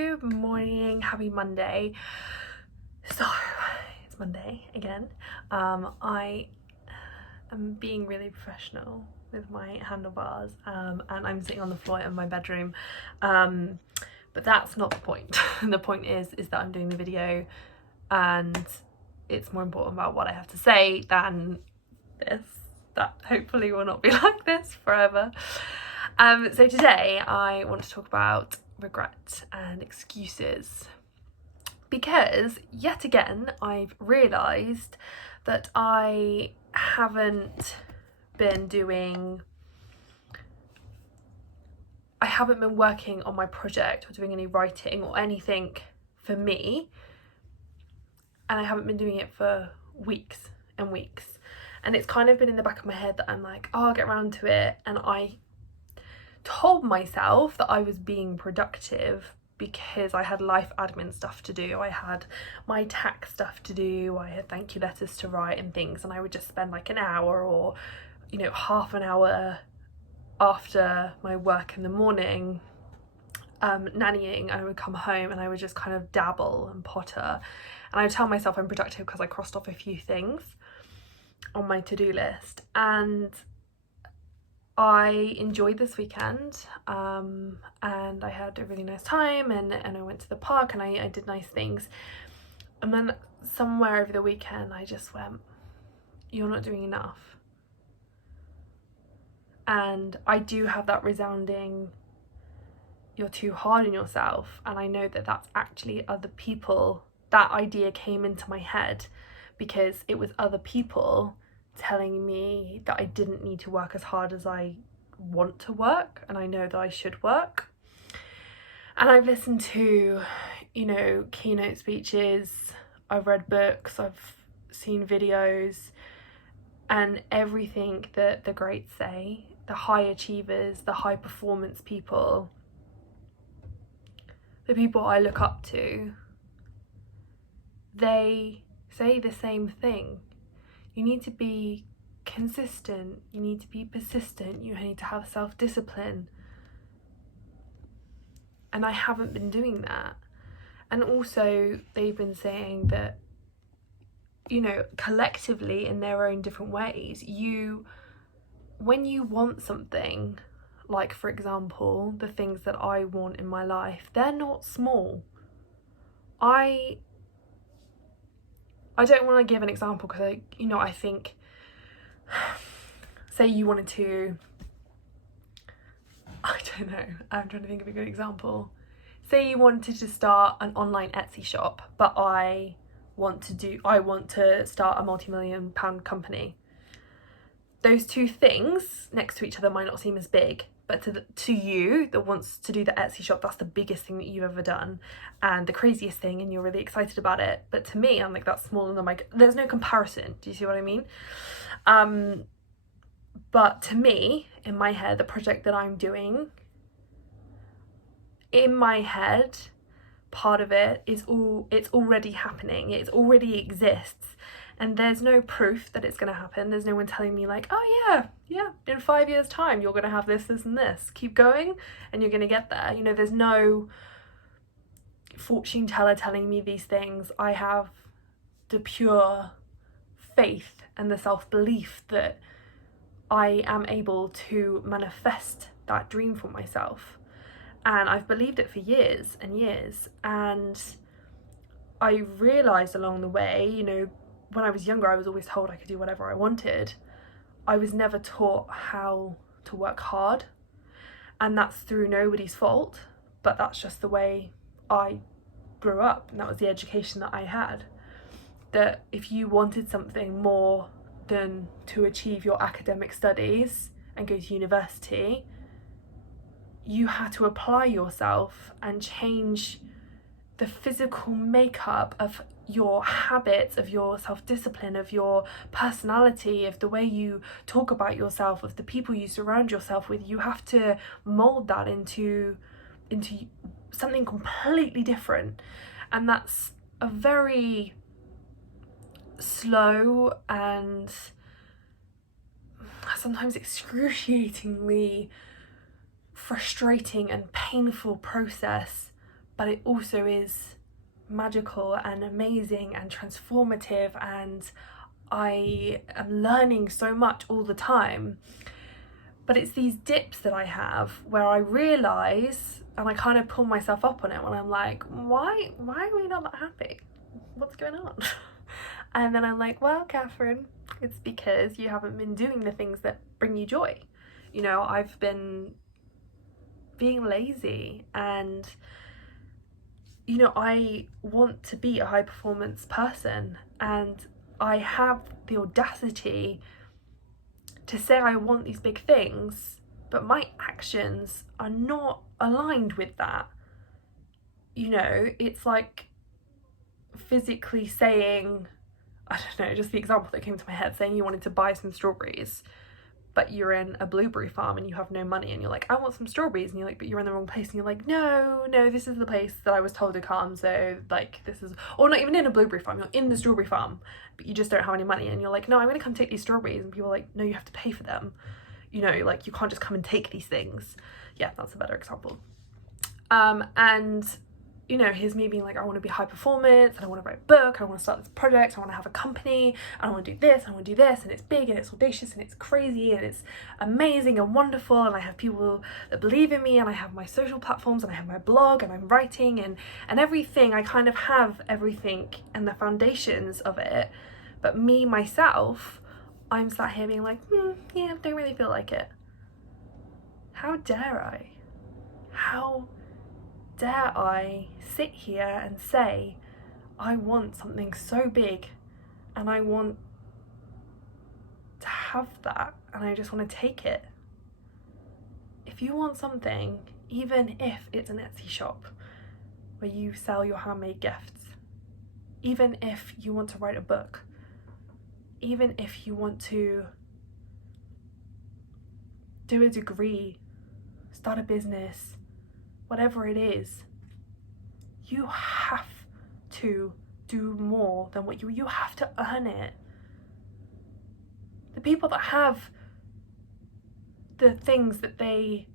Good morning, happy Monday. So it's Monday again. I am being really professional with my handlebars, and I'm sitting on the floor in my bedroom, but that's not the point. The point is that I'm doing the video and it's more important about what I have to say than this. That hopefully will not be like this forever. So today I want to talk about regret and excuses, because yet again I've realised that I haven't been working on my project or doing any writing or anything for me, and I haven't been doing it for weeks and weeks, and it's kind of been in the back of my head that I'm like, oh, I'll get around to it. And I told myself that I was being productive because I had life admin stuff to do, I had my tax stuff to do, I had thank you letters to write and things, and I would just spend like an hour or half an hour after my work in the morning nannying, and I would come home and I would just kind of dabble and potter, and I would tell myself I'm productive because I crossed off a few things on my to-do list. And I enjoyed this weekend, and I had a really nice time, and I went to the park and I did nice things. And then somewhere over the weekend I just went, you're not doing enough. And I do have that resounding, you're too hard on yourself. And I know that that's actually other people. That idea came into my head because it was other people telling me that I didn't need to work as hard as I want to work, and I know that I should work. And I've listened to, keynote speeches, I've read books, I've seen videos, and everything that the greats say, the high achievers, the high performance people, the people I look up to, they say the same thing. You need to be consistent, you need to be persistent, you need to have self-discipline. And I haven't been doing that. And also they've been saying that, collectively in their own different ways, when you want something, like for example, the things that I want in my life, they're not small. I don't want to give an example because I think, say you wanted to, I don't know, I'm trying to think of a good example. Say you wanted to start an online Etsy shop, but I want to start a multi-million-pound company. Those two things next to each other might not seem as big, but to you that wants to do the Etsy shop, that's the biggest thing that you've ever done and the craziest thing, and you're really excited about it. But to me, I'm like, that's smaller than there's no comparison. Do you see what I mean? But to me, in my head, the project that I'm doing, in my head, part of it is it's already happening. It already exists. And there's no proof that it's going to happen. There's no one telling me like, oh yeah, in 5 years time, you're going to have this, this and this. Keep going and you're going to get there. There's no fortune teller telling me these things. I have the pure faith and the self-belief that I am able to manifest that dream for myself. And I've believed it for years and years. And I realised along the way, when I was younger, I was always told I could do whatever I wanted. I was never taught how to work hard. And that's through nobody's fault, but that's just the way I grew up. And that was the education that I had. That if you wanted something more than to achieve your academic studies and go to university, you had to apply yourself and change the physical makeup of your habits, of your self-discipline, of your personality, of the way you talk about yourself, of the people you surround yourself with. You have to mold that into something completely different. And that's a very slow and sometimes excruciatingly frustrating and painful process, but it also is magical and amazing and transformative, and I am learning so much all the time. But it's these dips that I have where I realise, and I kind of pull myself up on it when I'm like, why are we not that happy? What's going on? And then I'm like, well, Katherine, it's because you haven't been doing the things that bring you joy. You know, I've been being lazy, and you know, I want to be a high performance person, and I have the audacity to say I want these big things, but my actions are not aligned with that. You know, it's like physically saying, I don't know, just the example that came to my head, saying you wanted to buy some strawberries, but you're in a blueberry farm and you have no money, and you're like, I want some strawberries, and you're like, but you're in the wrong place, and you're like, no, this is the place that I was told to come, so like this is, or not even in a blueberry farm, you're in the strawberry farm, but you just don't have any money, and you're like, no, I'm gonna come take these strawberries, and people are like, no, you have to pay for them, you know, like you can't just come and take these things. Yeah, that's a better example. And you know, here's me being like, I want to be high performance, and I want to write a book, I want to start this project, I want to have a company, and I want to do this, I want to do this, and it's big, and it's audacious, and it's crazy, and it's amazing and wonderful, and I have people that believe in me, and I have my social platforms, and I have my blog, and I'm writing, and everything. I kind of have everything and the foundations of it, but me, myself, I'm sat here being like, yeah, don't really feel like it. How dare I? How dare I sit here and say I want something so big, and I want to have that, and I just want to take it. If you want something, even if it's an Etsy shop where you sell your handmade gifts, even if you want to write a book, even if you want to do a degree, start a business, whatever it is, you have to do more than what you have to earn it. The people that have the things that the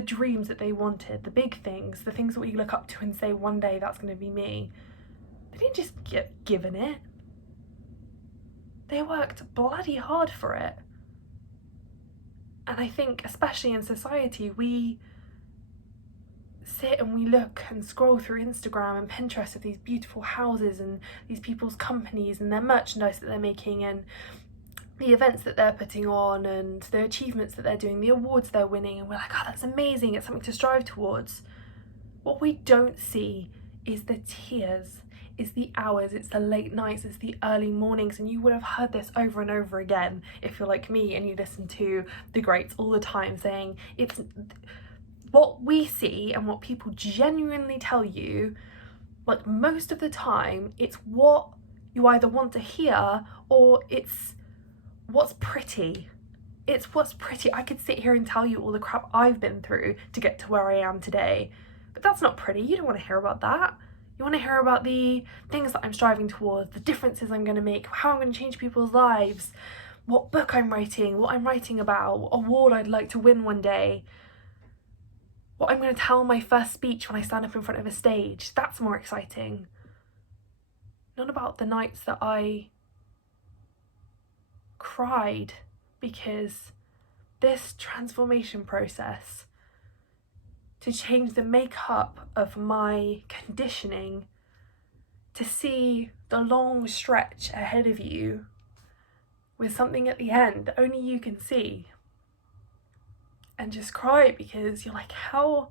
dreams that they wanted, the big things, the things that we look up to and say, one day that's going to be me, they didn't just get given it. They worked bloody hard for it. And I think, especially in society, we sit and we look and scroll through Instagram and Pinterest of these beautiful houses and these people's companies and their merchandise that they're making and the events that they're putting on and the achievements that they're doing, the awards they're winning, and we're like, oh, that's amazing, it's something to strive towards. What we don't see is the tears, is the hours, it's the late nights, it's the early mornings, and you would have heard this over and over again if you're like me and you listen to the greats all the time, saying it's what we see and what people genuinely tell you, like most of the time, it's what you either want to hear or it's what's pretty. It's what's pretty. I could sit here and tell you all the crap I've been through to get to where I am today, but that's not pretty. You don't want to hear about that. You want to hear about the things that I'm striving towards, the differences I'm going to make, how I'm going to change people's lives, what book I'm writing, what I'm writing about, what award I'd like to win one day, what I'm going to tell my first speech when I stand up in front of a stage. That's more exciting. Not about the nights that I cried because this transformation process to change the makeup of my conditioning, to see the long stretch ahead of you with something at the end that only you can see, and just cry because you're like, how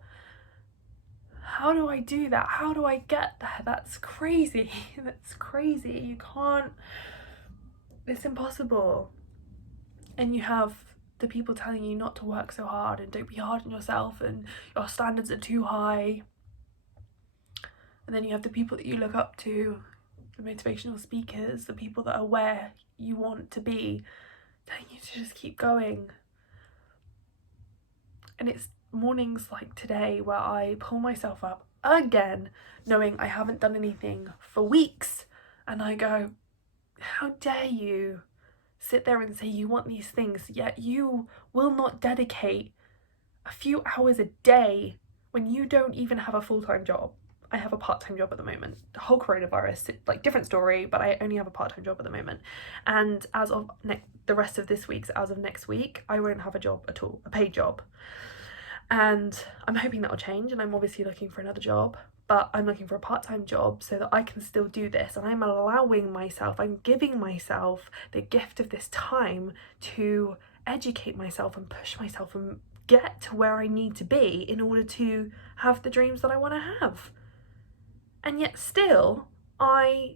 do I do that? How do I get there? That's crazy. That's crazy. You can't, it's impossible. And you have the people telling you not to work so hard and don't be hard on yourself and your standards are too high. And then you have the people that you look up to, the motivational speakers, the people that are where you want to be, telling you to just keep going. And it's mornings like today where I pull myself up again, knowing I haven't done anything for weeks, and I go, how dare you sit there and say you want these things, yet you will not dedicate a few hours a day when you don't even have a full-time job. I have a part-time job at the moment. The whole coronavirus, like, different story, but I only have a part-time job at the moment. And as of the rest of this week, so as of next week, I won't have a job at all, a paid job. And I'm hoping that'll change, and I'm obviously looking for another job, but I'm looking for a part-time job so that I can still do this. And I'm allowing myself, I'm giving myself the gift of this time to educate myself and push myself and get to where I need to be in order to have the dreams that I want to have. And yet still, I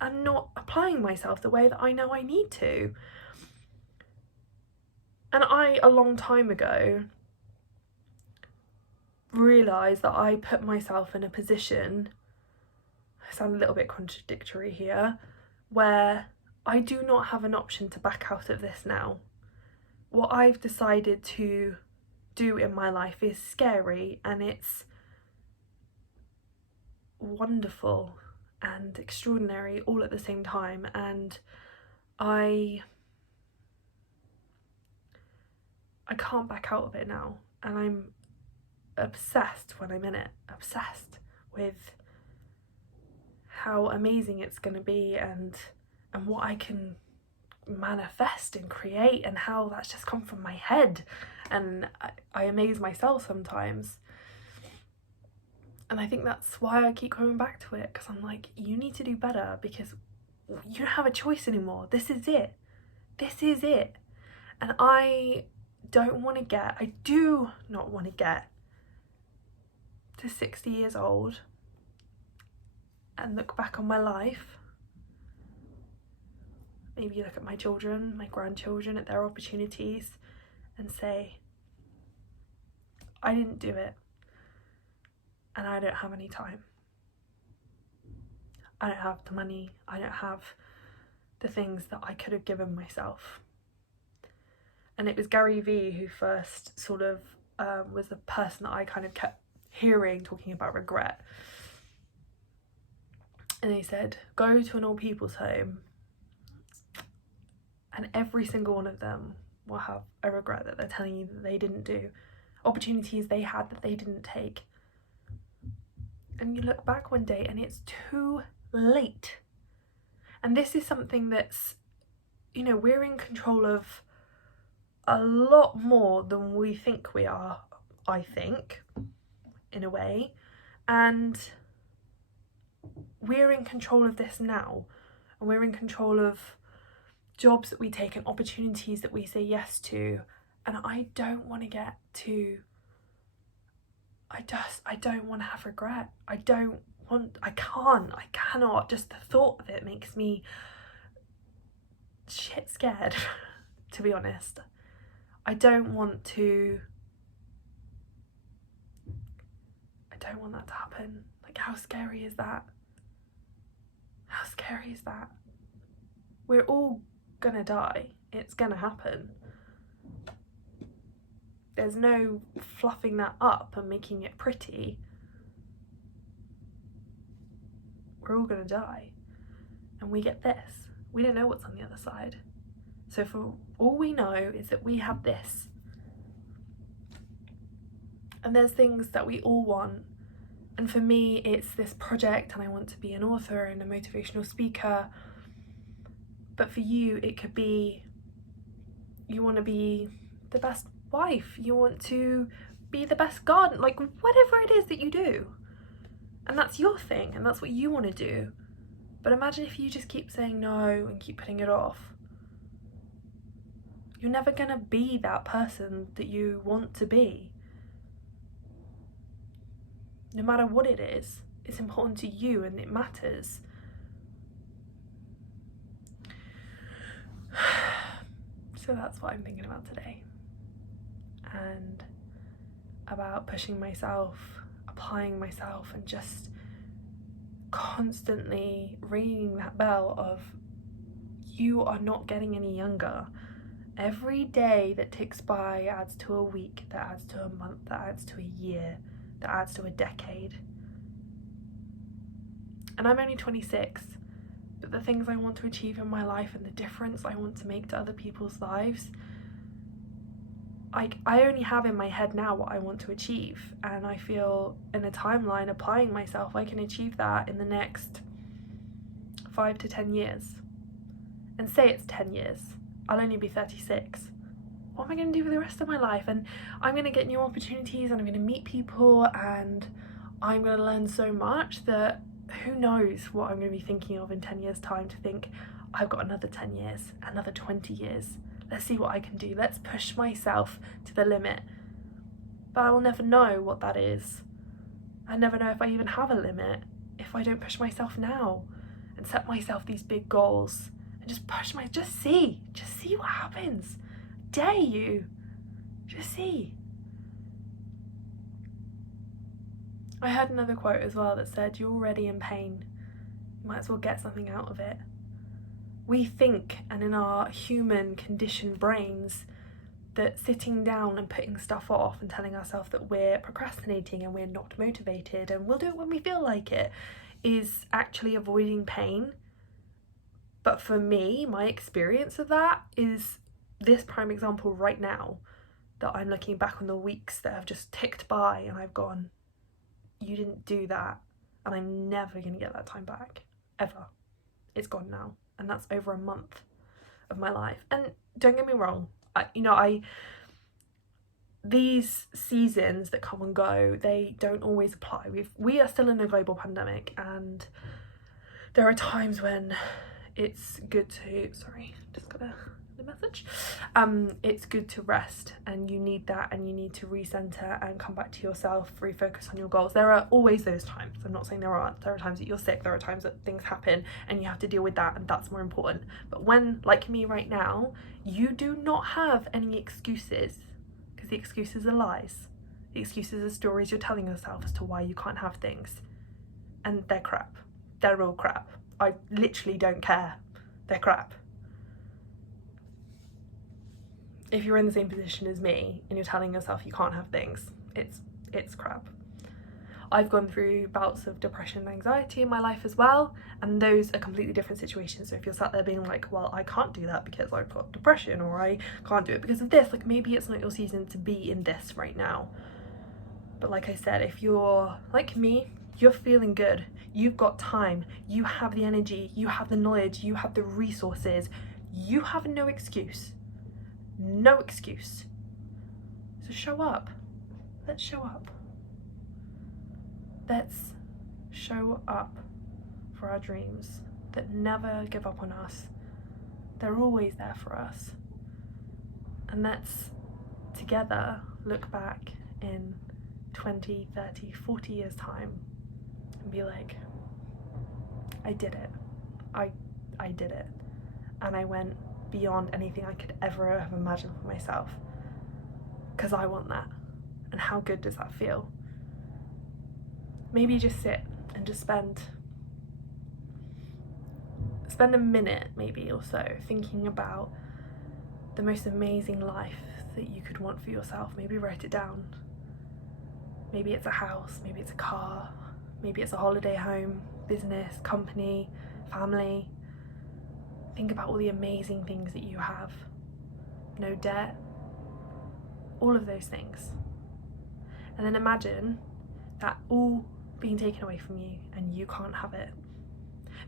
am not applying myself the way that I know I need to. And I, a long time ago, realised that I put myself in a position, I sound a little bit contradictory here, where I do not have an option to back out of this now. What I've decided to do in my life is scary, and it's wonderful and extraordinary all at the same time, and I can't back out of it now, and I'm obsessed when I'm in it, obsessed with how amazing it's going to be and what I can manifest and create, and how that's just come from my head, and I amaze myself sometimes. And I think that's why I keep coming back to it, because I'm like, you need to do better, because you don't have a choice anymore. This is it. This is it. And I do not want to get to 60 years old and look back on my life, maybe look at my children, my grandchildren, at their opportunities, and say, I didn't do it, and I don't have any time. I don't have the money, I don't have the things that I could have given myself. And it was Gary Vee who first sort of was the person that I kind of kept hearing talking about regret. And he said, go to an old people's home, and every single one of them will have a regret that they're telling you that they didn't do, opportunities they had that they didn't take. And you look back one day and it's too late. And this is something that's, you know, we're in control of a lot more than we think we are, I think, in a way. And we're in control of this now, and we're in control of jobs that we take and opportunities that we say yes to. And I don't want to get to, I don't want to have regret. I cannot, just the thought of it makes me shit scared, to be honest. I don't want that to happen. Like, how scary is that? How scary is that? We're all gonna die. It's gonna happen. There's no fluffing that up and making it pretty. We're all gonna die. And we get this. We don't know what's on the other side. So for all we know is that we have this. And there's things that we all want. And for me, it's this project, and I want to be an author and a motivational speaker. But for you, it could be, you want to be the best wife, you want to be the best garden, like whatever it is that you do. And that's your thing, and that's what you want to do. But imagine if you just keep saying no and keep putting it off. You're never gonna be that person that you want to be. No matter what it is, it's important to you and it matters. So that's what I'm thinking about today. And about pushing myself, applying myself, and just constantly ringing that bell of, you are not getting any younger. Every day that ticks by adds to a week, that adds to a month, that adds to a year, that adds to a decade. And I'm only 26, but the things I want to achieve in my life and the difference I want to make to other people's lives, I only have in my head now what I want to achieve, and I feel in a timeline applying myself, I can achieve that in the next 5 to 10 years. And say it's 10 years, I'll only be 36. What am I going to do for the rest of my life? And I'm going to get new opportunities, and I'm going to meet people, and I'm going to learn so much that who knows what I'm going to be thinking of in 10 years time, to think I've got another 10 years, another 20 years. Let's see what I can do. Let's push myself to the limit. But I will never know what that is. I never know if I even have a limit if I don't push myself now and set myself these big goals and just see what happens. Dare you. Just see. I heard another quote as well that said, you're already in pain. You might as well get something out of it. We think, and in our human conditioned brains, that sitting down and putting stuff off and telling ourselves that we're procrastinating and we're not motivated and we'll do it when we feel like it is actually avoiding pain. But for me, my experience of that is this prime example right now, that I'm looking back on the weeks that have just ticked by and I've gone, you didn't do that, and I'm never going to get that time back, ever. It's gone now, and that's over a month of my life. And don't get me wrong, these seasons that come and go, they don't always apply. We are still in a global pandemic, and there are times when it's good to, sorry, just got a message. It's good to rest, and you need that, and you need to recenter and come back to yourself, refocus on your goals. There are always those times. I'm not saying there aren't. There are times that you're sick, there are times that things happen and you have to deal with that, and that's more important. But when, like me right now, you do not have any excuses, because the excuses are lies. The excuses are stories you're telling yourself as to why you can't have things, and they're crap. They're all crap. I literally don't care. They're crap. If you're in the same position as me and you're telling yourself you can't have things, it's crap. I've gone through bouts of depression and anxiety in my life as well, and those are completely different situations. So if you're sat there being like, well, I can't do that because I've got depression, or I can't do it because of this, like, maybe it's not your season to be in this right now. But like I said, if you're like me, you're feeling good, you've got time, you have the energy, you have the knowledge, you have the resources, you have no excuse. No excuse. So show up. Let's show up. Let's show up for our dreams that never give up on us. They're always there for us. And let's together look back in 20, 30, 40 years time and be like, I did it. I did it. And I went beyond anything I could ever have imagined for myself, because I want that. And how good does that feel? Maybe just sit and just spend a minute maybe or so thinking about the most amazing life that you could want for yourself. Maybe write it down. Maybe it's a house, maybe it's a car, maybe it's a holiday home, business, company, family. Think about all the amazing things that you have. No debt, all of those things. And then imagine that all being taken away from you and you can't have it.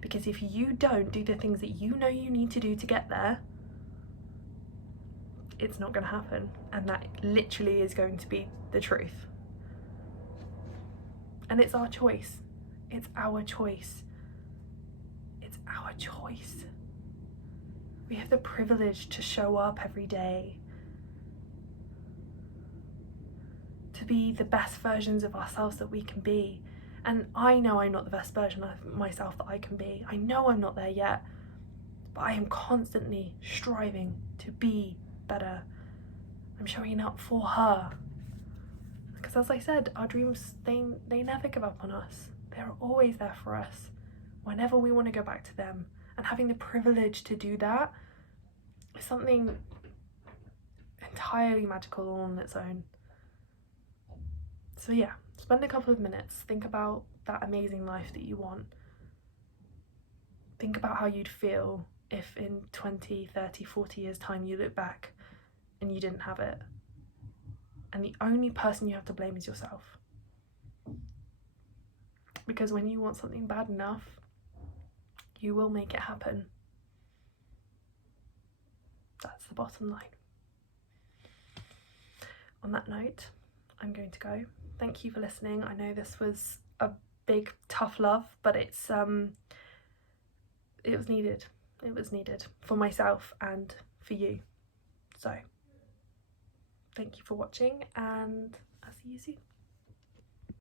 Because if you don't do the things that you know you need to do to get there, it's not going to happen. And that literally is going to be the truth. And it's our choice. It's our choice. It's our choice. We have the privilege to show up every day, to be the best versions of ourselves that we can be. And I know I'm not the best version of myself that I can be. I know I'm not there yet, but I am constantly striving to be better. I'm showing up for her. Because as I said, our dreams, they never give up on us. They're always there for us whenever we want to go back to them. And having the privilege to do that is something entirely magical all on its own. So yeah, spend a couple of minutes, think about that amazing life that you want. Think about how you'd feel if in 20, 30, 40 years time you look back and you didn't have it. and the only person you have to blame is yourself. Because when you want something bad enough, you will make it happen. That's the bottom line. On that note, I'm going to go. Thank you for listening. I know this was a big, tough love, but it was needed. It was needed for myself and for you. So, thank you for watching, and I'll see you soon.